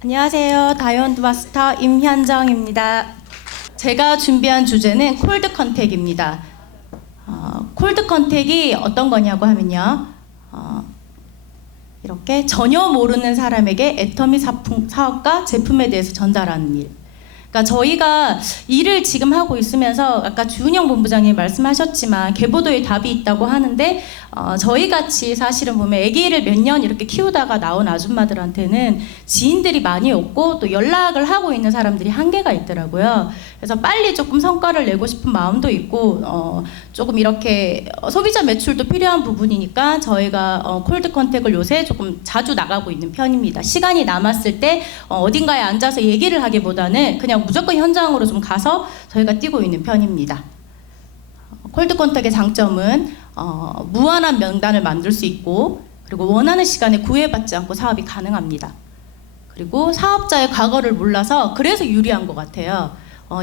안녕하세요. 다이언드 마스터 임현정입니다. 제가 준비한 주제는 콜드 컨택입니다. 콜드 컨택이 어떤 거냐고 하면요. 이렇게 전혀 모르는 사람에게 애터미 사업과 제품에 대해서 전달하는 일. 그러니까 저희가 일을 지금 하고 있으면서 아까 주은영 본부장님 말씀하셨지만 계보도에 답이 있다고 하는데 저희같이 사실은 보면 아기를 몇 년 이렇게 키우다가 나온 아줌마들한테는 지인들이 많이 없고 또 연락을 하고 있는 사람들이 한계가 있더라고요. 그래서 빨리 조금 성과를 내고 싶은 마음도 있고 조금 이렇게 소비자 매출도 필요한 부분이니까 저희가 콜드 컨택을 요새 조금 자주 나가고 있는 편입니다. 시간이 남았을 때 어딘가에 앉아서 얘기를 하기보다는 그냥 무조건 현장으로 좀 가서 저희가 뛰고 있는 편입니다. 콜드 컨택의 장점은 무한한 명단을 만들 수 있고 그리고 원하는 시간에 구애받지 않고 사업이 가능합니다. 그리고 사업자의 과거를 몰라서 그래서 유리한 것 같아요.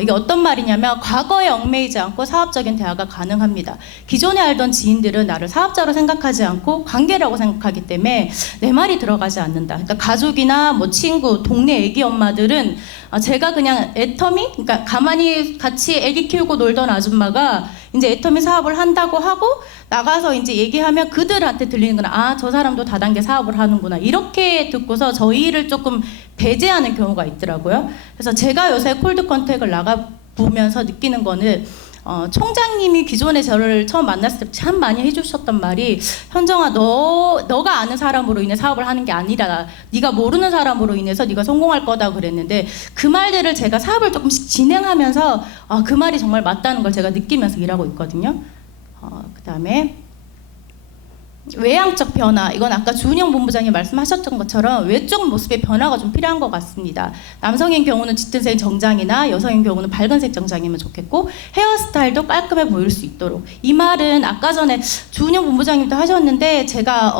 이게 어떤 말이냐면 과거에 얽매이지 않고 사업적인 대화가 가능합니다. 기존에 알던 지인들은 나를 사업자로 생각하지 않고 관계라고 생각하기 때문에 내 말이 들어가지 않는다. 그러니까 가족이나 뭐 친구, 동네 애기 엄마들은 제가 그냥 애터미, 그러니까 가만히 같이 애기 키우고 놀던 아줌마가 이제 애터미 사업을 한다고 하고 나가서 이제 얘기하면 그들한테 들리는 건 저 사람도 다단계 사업을 하는구나 이렇게 듣고서 저희를 조금 배제하는 경우가 있더라고요. 그래서 제가 요새 콜드 컨택을 나가 보면서 느끼는 거는 총장님이 기존에 저를 처음 만났을 때 참 많이 해주셨던 말이 현정아 너가 아는 사람으로 인해 사업을 하는 게 아니라 네가 모르는 사람으로 인해서 네가 성공할 거다 그랬는데 그 말들을 제가 사업을 조금씩 진행하면서 그 말이 정말 맞다는 걸 제가 느끼면서 일하고 있거든요. 그 다음에 외향적 변화, 이건 아까 주은영 본부장님 말씀하셨던 것처럼 외적 모습의 변화가 좀 필요한 것 같습니다. 남성인 경우는 짙은색 정장이나 여성인 경우는 밝은색 정장이면 좋겠고 헤어스타일도 깔끔해 보일 수 있도록. 이 말은 아까 전에 주은영 본부장님도 하셨는데 제가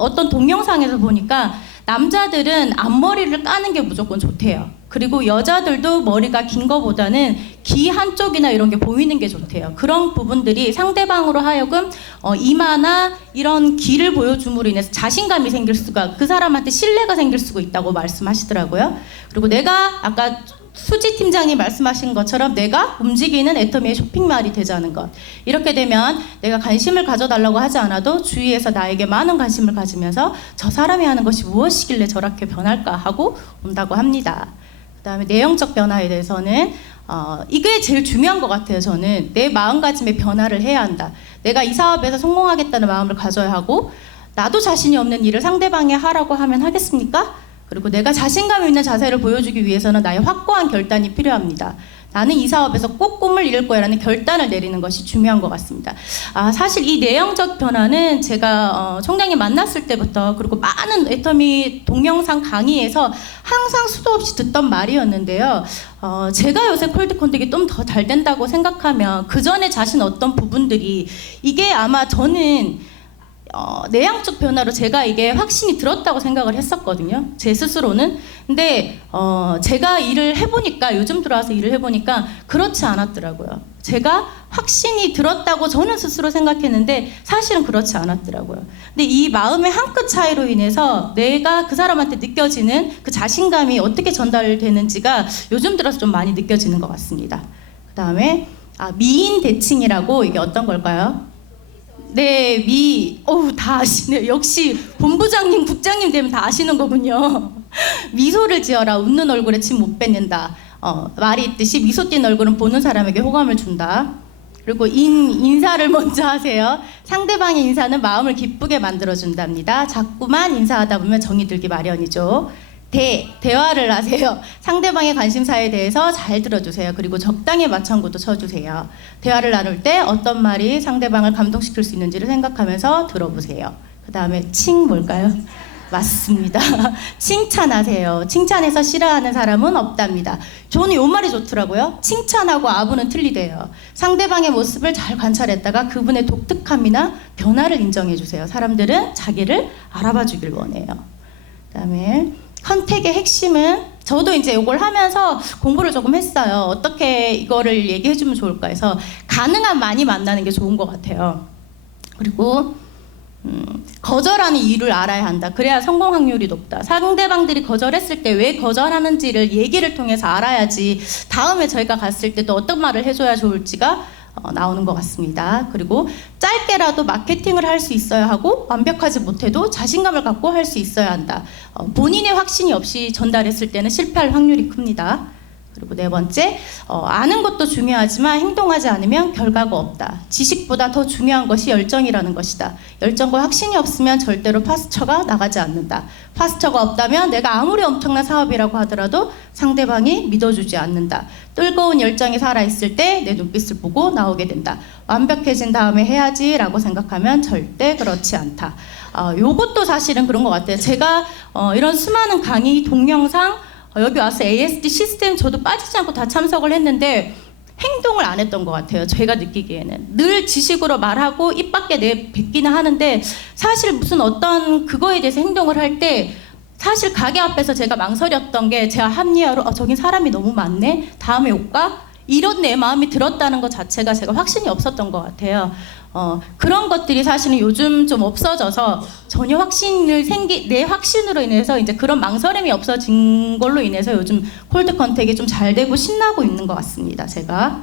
어떤 동영상에서 보니까 남자들은 앞머리를 까는 게 무조건 좋대요. 그리고 여자들도 머리가 긴 거보다는 귀 한쪽이나 이런 게 보이는 게 좋대요. 그런 부분들이 상대방으로 하여금 이마나 이런 귀를 보여줌으로 인해서 자신감이 생길 수가, 그 사람한테 신뢰가 생길 수가 있다고 말씀하시더라고요. 그리고 내가 아까 수지 팀장이 말씀하신 것처럼 내가 움직이는 애터미의 쇼핑몰이 되자는 것. 이렇게 되면 내가 관심을 가져달라고 하지 않아도 주위에서 나에게 많은 관심을 가지면서 저 사람이 하는 것이 무엇이길래 저렇게 변할까 하고 온다고 합니다. 그 다음에 내용적 변화에 대해서는 이게 제일 중요한 것 같아요. 저는 내 마음가짐의 변화를 해야 한다. 내가 이 사업에서 성공하겠다는 마음을 가져야 하고 나도 자신이 없는 일을 상대방이 하라고 하면 하겠습니까? 그리고 내가 자신감 있는 자세를 보여주기 위해서는 나의 확고한 결단이 필요합니다. 나는 이 사업에서 꼭 꿈을 이룰 거야 라는 결단을 내리는 것이 중요한 것 같습니다. 사실 이 내용적 변화는 제가 총장님 만났을 때부터 그리고 많은 애터미 동영상 강의에서 항상 수도 없이 듣던 말이었는데요. 제가 요새 콜드 컨택이 좀 더 잘 된다고 생각하면 그 전에 자신 어떤 부분들이 이게 아마 저는 내향적 변화로 제가 이게 확신이 들었다고 생각을 했었거든요. 제 스스로는. 근데 제가 일을 해보니까 요즘 들어와서 일을 해보니까 그렇지 않았더라고요. 제가 확신이 들었다고 저는 스스로 생각했는데 사실은 그렇지 않았더라고요. 근데 이 마음의 한 끗 차이로 인해서 내가 그 사람한테 느껴지는 그 자신감이 어떻게 전달되는지가 요즘 들어서 좀 많이 느껴지는 것 같습니다. 그 다음에 미인 대칭이라고 이게 어떤 걸까요? 네, 다 아시네요. 역시 본부장님, 국장님 되면 다 아시는 거군요. 미소를 지어라. 웃는 얼굴에 침 못 뱉는다. 말이 있듯이 미소 띈 얼굴은 보는 사람에게 호감을 준다. 그리고 인사를 먼저 하세요. 상대방의 인사는 마음을 기쁘게 만들어준답니다. 자꾸만 인사하다 보면 정이 들기 마련이죠. 대화를 하세요. 상대방의 관심사에 대해서 잘 들어주세요. 그리고 적당히 맞장구도 쳐주세요. 대화를 나눌 때 어떤 말이 상대방을 감동시킬 수 있는지를 생각하면서 들어보세요. 그 다음에 뭘까요? 맞습니다. 칭찬하세요. 칭찬해서 싫어하는 사람은 없답니다. 저는 이 말이 좋더라고요. 칭찬하고 아부는 틀리대요. 상대방의 모습을 잘 관찰했다가 그분의 독특함이나 변화를 인정해주세요. 사람들은 자기를 알아봐 주길 원해요. 그 다음에 컨택의 핵심은 저도 이제 이걸 하면서 공부를 조금 했어요. 어떻게 이거를 얘기해주면 좋을까 해서 가능한 많이 만나는 게 좋은 것 같아요. 그리고 거절하는 이유를 알아야 한다. 그래야 성공 확률이 높다. 상대방들이 거절했을 때 왜 거절하는지를 얘기를 통해서 알아야지 다음에 저희가 갔을 때 또 어떤 말을 해줘야 좋을지가 나오는 것 같습니다. 그리고 짧게라도 마케팅을 할 수 있어야 하고 완벽하지 못해도 자신감을 갖고 할 수 있어야 한다. 본인의 확신이 없이 전달했을 때는 실패할 확률이 큽니다. 그리고 네 번째, 아는 것도 중요하지만 행동하지 않으면 결과가 없다. 지식보다 더 중요한 것이 열정이라는 것이다. 열정과 확신이 없으면 절대로 파스처가 나가지 않는다. 파스처가 없다면 내가 아무리 엄청난 사업이라고 하더라도 상대방이 믿어주지 않는다. 뜨거운 열정이 살아있을 때 내 눈빛을 보고 나오게 된다. 완벽해진 다음에 해야지 라고 생각하면 절대 그렇지 않다. 요것도 사실은 그런 것 같아요. 제가 이런 수많은 강의 동영상 여기 와서 ASD 시스템 저도 빠지지 않고 다 참석을 했는데 행동을 안 했던 것 같아요. 제가 느끼기에는 늘 지식으로 말하고 입 밖에 내뱉기는 하는데 사실 무슨 어떤 그거에 대해서 행동을 할 때 사실 가게 앞에서 제가 망설였던 게 제가 합리화로 저긴 사람이 너무 많네 다음에 올까? 이런 내 마음이 들었다는 것 자체가 제가 확신이 없었던 것 같아요. 그런 것들이 사실은 요즘 좀 없어져서 전혀 내 확신으로 인해서 이제 그런 망설임이 없어진 걸로 인해서 요즘 콜드 컨택이 좀 잘 되고 신나고 있는 것 같습니다. 제가.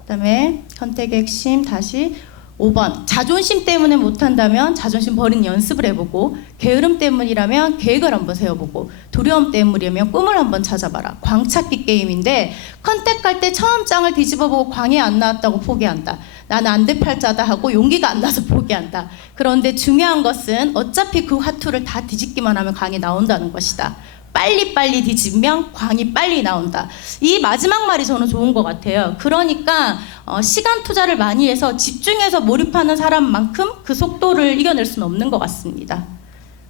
그다음에 컨택의 핵심 다시 5번. 자존심 때문에 못한다면 자존심 버리는 연습을 해보고, 게으름 때문이라면 계획을 한번 세워보고, 두려움 때문이라면 꿈을 한번 찾아봐라. 광찾기 게임인데 컨택할 때 처음 장을 뒤집어보고 광이 안 나왔다고 포기한다. 나는 안 돼 팔자다 하고 용기가 안 나서 포기한다. 그런데 중요한 것은 어차피 그 화투를 다 뒤집기만 하면 광이 나온다는 것이다. 빨리빨리 뒤집으면 광이 빨리 나온다. 이 마지막 말이 저는 좋은 것 같아요. 그러니까 시간 투자를 많이 해서 집중해서 몰입하는 사람만큼 그 속도를 이겨낼 수는 없는 것 같습니다.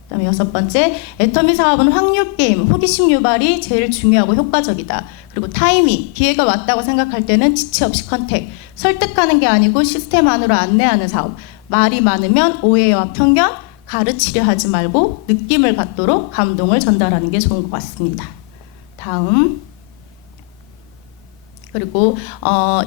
그다음에 6번째, 애터미 사업은 확률 게임, 호기심 유발이 제일 중요하고 효과적이다. 그리고 타이밍, 기회가 왔다고 생각할 때는 지체 없이 컨택, 설득하는 게 아니고 시스템 안으로 안내하는 사업, 말이 많으면 오해와 편견, 가르치려 하지 말고 느낌을 갖도록 감동을 전달하는 게 좋은 것 같습니다. 다음. 그리고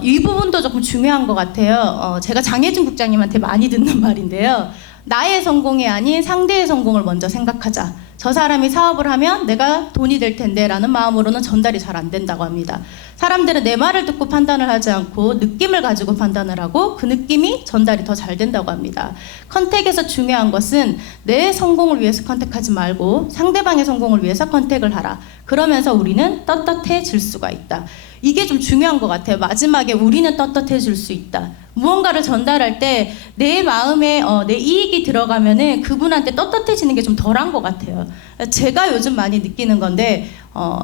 이 부분도 조금 중요한 것 같아요. 제가 장혜진 국장님한테 많이 듣는 말인데요. 나의 성공이 아닌 상대의 성공을 먼저 생각하자. 저 사람이 사업을 하면 내가 돈이 될 텐데 라는 마음으로는 전달이 잘 안 된다고 합니다. 사람들은 내 말을 듣고 판단을 하지 않고 느낌을 가지고 판단을 하고 그 느낌이 전달이 더 잘 된다고 합니다. 컨택에서 중요한 것은 내 성공을 위해서 컨택하지 말고 상대방의 성공을 위해서 컨택을 하라. 그러면서 우리는 떳떳해질 수가 있다. 이게 좀 중요한 것 같아요. 마지막에 우리는 떳떳해질 수 있다. 무언가를 전달할 때 내 마음에 내 이익이 들어가면은 그분한테 떳떳해지는 게 좀 덜한 것 같아요. 제가 요즘 많이 느끼는 건데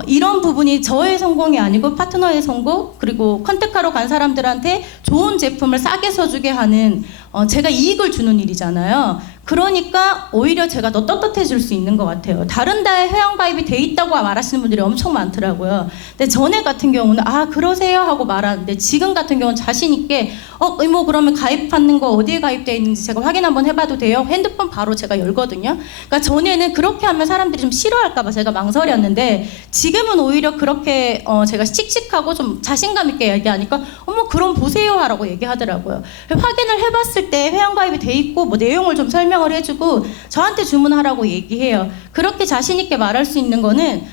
이런 부분이 저의 성공이 아니고 파트너의 성공, 그리고 컨택하러 간 사람들한테 좋은 제품을 싸게 써주게 하는 제가 이익을 주는 일이잖아요. 그러니까 오히려 제가 더 떳떳해질 수 있는 것 같아요. 다른 데에 회원가입이 돼 있다고 말하시는 분들이 엄청 많더라고요. 근데 전에 같은 경우는 그러세요 하고 말하는데 지금 같은 경우는 자신 있게 이모 그러면 가입하는 거 어디에 가입되어 있는지 제가 확인 한번 해봐도 돼요? 핸드폰 바로 제가 열거든요. 그러니까 전에는 그렇게 하면 사람들이 좀 싫어할까 봐 제가 망설였는데 지금은 오히려 그렇게 제가 씩씩하고 좀 자신감 있게 얘기하니까 어머 그럼 보세요 하라고 얘기하더라고요. 확인을 해봤을 때 회원가입이 돼 있고 뭐 내용을 좀 설명을 해주고 저한테 주문하라고 얘기해요. 그렇게 자신 있게 말할 수 있는 거는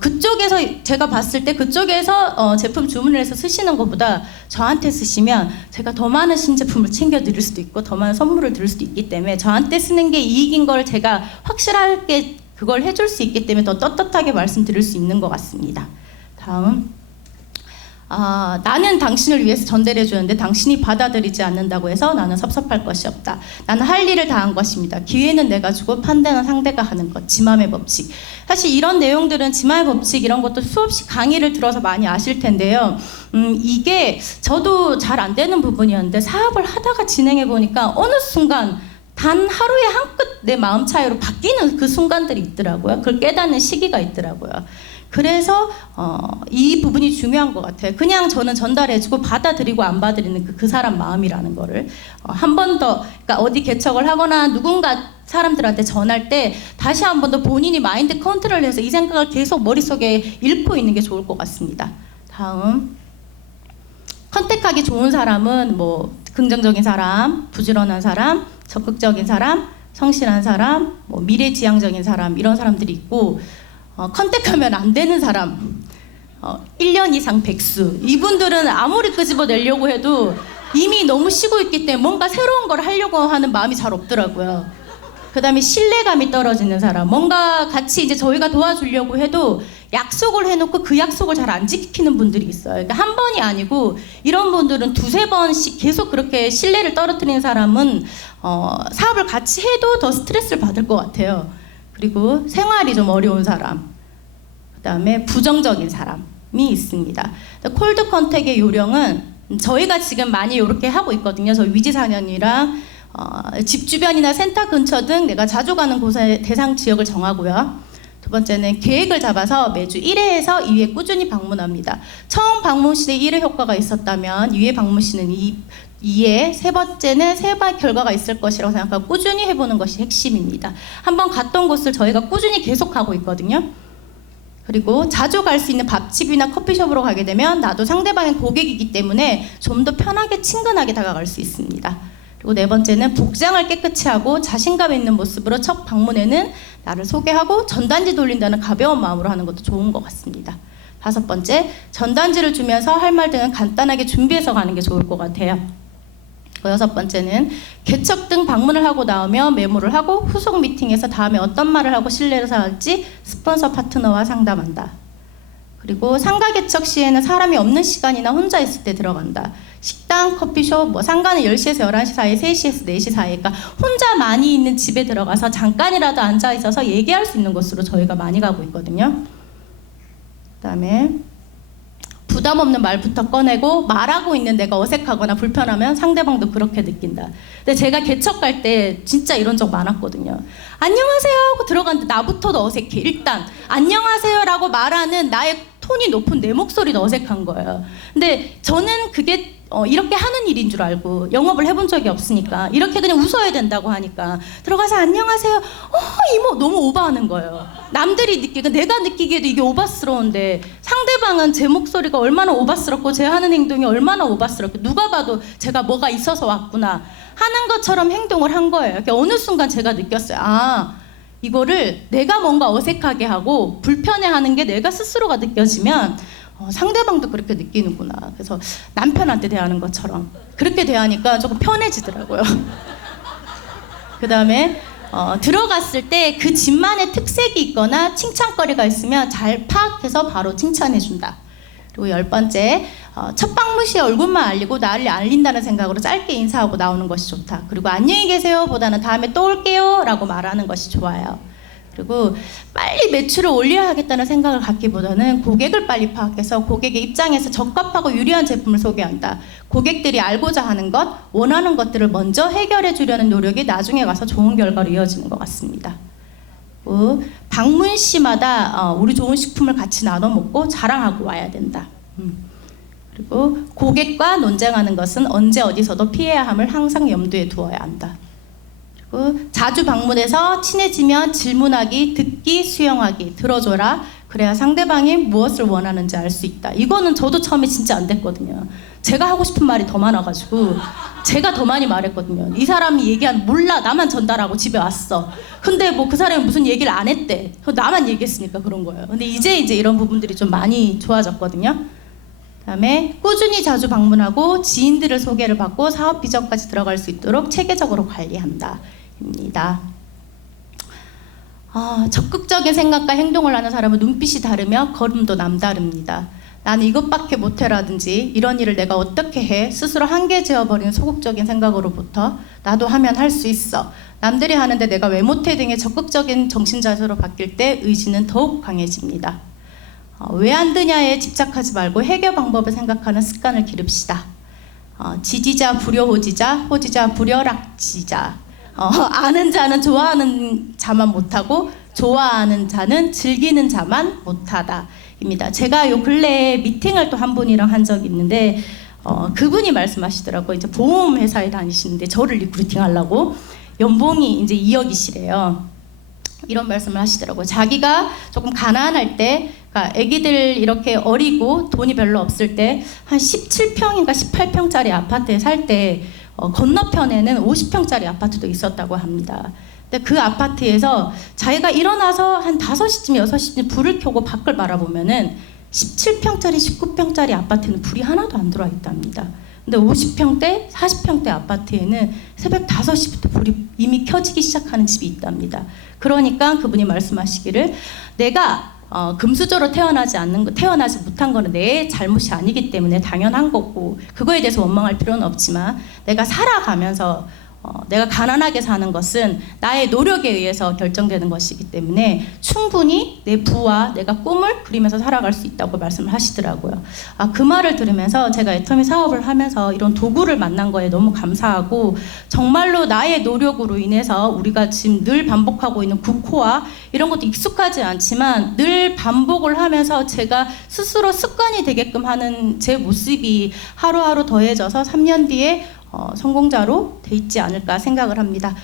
그쪽에서 제가 봤을 때 그쪽에서 제품 주문을 해서 쓰시는 것보다 저한테 쓰시면 제가 더 많은 신제품을 챙겨 드릴 수도 있고 더 많은 선물을 드릴 수도 있기 때문에 저한테 쓰는 게 이익인 걸 제가 확실하게 그걸 해줄 수 있기 때문에 더 떳떳하게 말씀드릴 수 있는 것 같습니다. 다음. 나는 당신을 위해서 전달해 주는데 당신이 받아들이지 않는다고 해서 나는 섭섭할 것이 없다. 나는 할 일을 다 한 것입니다. 기회는 내가 주고 판단은 상대가 하는 것. 지맘의 법칙. 사실 이런 내용들은 지맘의 법칙 이런 것도 수없이 강의를 들어서 많이 아실 텐데요. 이게 저도 잘 안 되는 부분이었는데 사업을 하다가 진행해 보니까 어느 순간 단 하루에 한 끗 내 마음 차이로 바뀌는 그 순간들이 있더라고요. 그걸 깨닫는 시기가 있더라고요. 그래서 이 부분이 중요한 것 같아요. 그냥 저는 전달해주고 받아들이고 안 받아들이는 그 사람 마음이라는 거를 한 번 더 그러니까 어디 개척을 하거나 누군가 사람들한테 전할 때 다시 한 번 더 본인이 마인드 컨트롤해서 이 생각을 계속 머릿속에 읽고 있는 게 좋을 것 같습니다. 다음. 컨택하기 좋은 사람은 뭐 긍정적인 사람, 부지런한 사람, 적극적인 사람, 성실한 사람, 뭐 미래지향적인 사람 이런 사람들이 있고 컨택하면 안 되는 사람 1년 이상 백수 이분들은 아무리 끄집어내려고 해도 이미 너무 쉬고 있기 때문에 뭔가 새로운 걸 하려고 하는 마음이 잘 없더라고요. 그 다음에 신뢰감이 떨어지는 사람 뭔가 같이 이제 저희가 도와주려고 해도 약속을 해놓고 그 약속을 잘 안 지키는 분들이 있어요. 그러니까 한 번이 아니고 이런 분들은 두세 번씩 계속 그렇게 신뢰를 떨어뜨리는 사람은 사업을 같이 해도 더 스트레스를 받을 것 같아요. 그리고 생활이 좀 어려운 사람 그 다음에 부정적인 사람이 있습니다. 콜드 컨택의 요령은 저희가 지금 많이 이렇게 하고 있거든요. 저희 위지상현이랑 집 주변이나 센터 근처 등 내가 자주 가는 곳의 대상 지역을 정하고요. 두 번째는 계획을 잡아서 매주 1회에서 2회 꾸준히 방문합니다. 처음 방문 시에 1회 효과가 있었다면 2회 방문 시는 2회, 세 번째는 세 번 결과가 있을 것이라고 생각하고 꾸준히 해보는 것이 핵심입니다. 한번 갔던 곳을 저희가 꾸준히 계속하고 있거든요. 그리고 자주 갈 수 있는 밥집이나 커피숍으로 가게 되면 나도 상대방의 고객이기 때문에 좀 더 편하게 친근하게 다가갈 수 있습니다. 그리고 네 번째는 복장을 깨끗이 하고 자신감 있는 모습으로 첫 방문에는 나를 소개하고 전단지 돌린다는 가벼운 마음으로 하는 것도 좋은 것 같습니다. 다섯 번째, 전단지를 주면서 할 말 등은 간단하게 준비해서 가는 게 좋을 것 같아요. 여섯 번째는 개척 등 방문을 하고 나오면 메모를 하고 후속 미팅에서 다음에 어떤 말을 하고 신뢰를 쌓을지 스폰서 파트너와 상담한다. 그리고 상가 개척 시에는 사람이 없는 시간이나 혼자 있을 때 들어간다. 식당, 커피숍, 뭐 상가는 10시에서 11시 사이, 3시에서 4시 사이. 그러니까 혼자 많이 있는 집에 들어가서 잠깐이라도 앉아 있어서 얘기할 수 있는 곳으로 저희가 많이 가고 있거든요. 그다음에 부담 없는 말부터 꺼내고 말하고 있는 내가 어색하거나 불편하면 상대방도 그렇게 느낀다. 근데 제가 개척 갈 때 진짜 이런 적 많았거든요. 안녕하세요 하고 들어갔는데 나부터도 어색해. 일단 안녕하세요라고 말하는 나의 톤이 높은 내 목소리도 어색한 거예요. 근데 저는 그게 이렇게 하는 일인 줄 알고 영업을 해본 적이 없으니까 이렇게 그냥 웃어야 된다고 하니까 들어가서 안녕하세요 이모 너무 오버하는 거예요. 남들이 느끼고 내가 느끼기에도 이게 오바스러운데 상대방은 제 목소리가 얼마나 오바스럽고 제 하는 행동이 얼마나 오바스럽고 누가 봐도 제가 뭐가 있어서 왔구나 하는 것처럼 행동을 한 거예요. 그러니까 어느 순간 제가 느꼈어요. 이거를 내가 뭔가 어색하게 하고 불편해하는 게 내가 스스로가 느껴지면 상대방도 그렇게 느끼는구나. 그래서 남편한테 대하는 것처럼 그렇게 대하니까 조금 편해지더라고요. 그 다음에 들어갔을 때 그 집만의 특색이 있거나 칭찬거리가 있으면 잘 파악해서 바로 칭찬해준다. 그리고 10번째, 첫 방문 시에 얼굴만 알리고 나를 알린다는 생각으로 짧게 인사하고 나오는 것이 좋다. 그리고 안녕히 계세요 보다는 다음에 또 올게요 라고 말하는 것이 좋아요. 그리고 빨리 매출을 올려야 하겠다는 생각을 갖기보다는 고객을 빨리 파악해서 고객의 입장에서 적합하고 유리한 제품을 소개한다. 고객들이 알고자 하는 것, 원하는 것들을 먼저 해결해 주려는 노력이 나중에 가서 좋은 결과로 이어지는 것 같습니다. 방문 시마다 우리 좋은 식품을 같이 나눠 먹고 자랑하고 와야 된다. 그리고 고객과 논쟁하는 것은 언제 어디서도 피해야 함을 항상 염두에 두어야 한다. 자주 방문해서 친해지면 질문하기, 듣기, 수용하기, 들어줘라. 그래야 상대방이 무엇을 원하는지 알 수 있다. 이거는 저도 처음에 진짜 안 됐거든요. 제가 하고 싶은 말이 더 많아가지고 제가 더 많이 말했거든요. 이 사람이 얘기한 몰라 나만 전달하고 집에 왔어. 근데 뭐 그 사람이 무슨 얘기를 안 했대. 나만 얘기했으니까 그런 거예요. 근데 이제 이런 부분들이 좀 많이 좋아졌거든요. 그다음에 꾸준히 자주 방문하고 지인들을 소개를 받고 사업 비전까지 들어갈 수 있도록 체계적으로 관리한다. 입니다. 적극적인 생각과 행동을 하는 사람은 눈빛이 다르며 걸음도 남다릅니다. 나는 이것밖에 못해라든지 이런 일을 내가 어떻게 해 스스로 한계 지어버리는 소극적인 생각으로부터 나도 하면 할 수 있어 남들이 하는데 내가 왜 못해 등의 적극적인 정신자세로 바뀔 때 의지는 더욱 강해집니다. 왜 안 되냐에 집착하지 말고 해결 방법을 생각하는 습관을 기릅시다. 지지자 불효호지자 호지자 불효락지자 아는 자는 좋아하는 자만 못하고 좋아하는 자는 즐기는 자만 못하다 입니다. 제가 요 근래에 미팅을 또 한 분이랑 한 적이 있는데 그분이 말씀하시더라고요. 이제 보험회사에 다니시는데 저를 리크루팅 하려고 연봉이 이제 2억이시래요. 이런 말씀을 하시더라고요. 자기가 조금 가난할 때 그러니까 애기들 이렇게 어리고 돈이 별로 없을 때 한 17평인가 18평짜리 아파트에 살 때 건너편에는 50평짜리 아파트도 있었다고 합니다. 근데 그 아파트에서 자기가 일어나서 한 5시쯤 6시쯤 불을 켜고 밖을 바라보면은 17평짜리 19평짜리 아파트는 불이 하나도 안 들어와 있답니다. 근데 50평대 40평대 아파트에는 새벽 5시부터 불이 이미 켜지기 시작하는 집이 있답니다. 그러니까 그분이 말씀하시기를 내가 금수저로 태어나지 못한 거는 내 잘못이 아니기 때문에 당연한 거고 그거에 대해서 원망할 필요는 없지만 내가 살아가면서 내가 가난하게 사는 것은 나의 노력에 의해서 결정되는 것이기 때문에 충분히 내 부와 내가 꿈을 그리면서 살아갈 수 있다고 말씀을 하시더라고요. 그 말을 들으면서 제가 애터미 사업을 하면서 이런 도구를 만난 거에 너무 감사하고 정말로 나의 노력으로 인해서 우리가 지금 늘 반복하고 있는 국호화 이런 것도 익숙하지 않지만 늘 반복을 하면서 제가 스스로 습관이 되게끔 하는 제 모습이 하루하루 더해져서 3년 뒤에 성공자로 돼 있지 않을까 생각을 합니다.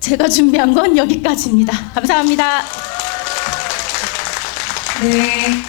제가 준비한 건 여기까지입니다. 감사합니다. 네.